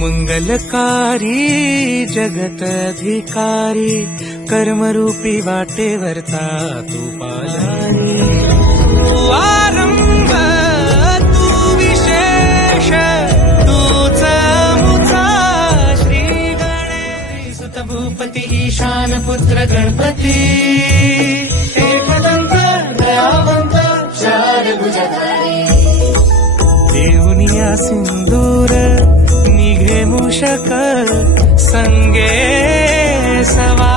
मंगलकारी जगत अधिकारी कर्मरूपी वाटेवरचा तू पालारी तू आरंभ तू विशेष तूच मुचा श्री गणेश सुत भूपती ईशान पुत्र गणपती एकदंत दयावंत चार भुजधारी देवनिया सिंदूर निघे मूषक संगे सवा